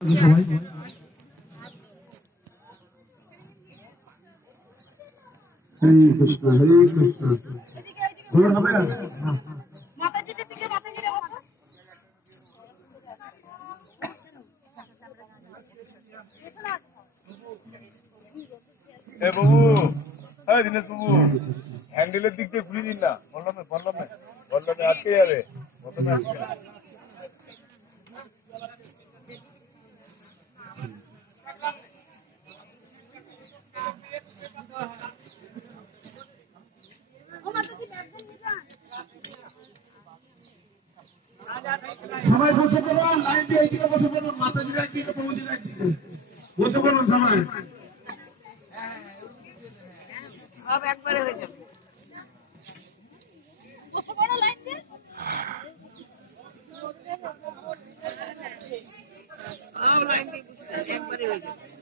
সবাই হরে কৃষ্ণ হরে কৃষ্ণ ভোর হবে না বাবু হ্যাঁ দিনেশ বাবু হ্যান্ডেলের দিক দিয়ে ঘুরিয়ে দিন না বললাম আটকে যাবে সবাই বসে পড়ুন লাইন দিয়ে এইদিকে বসে পড়ুন মাতাজির একদিকে প্রভুজির একদিকে বসে পড়ুন সবাই সব একবারে হয়ে যাবে বসে পড়ো লাইন দিয়ে সব লাইন দিয়ে একবারে হয়ে যাবে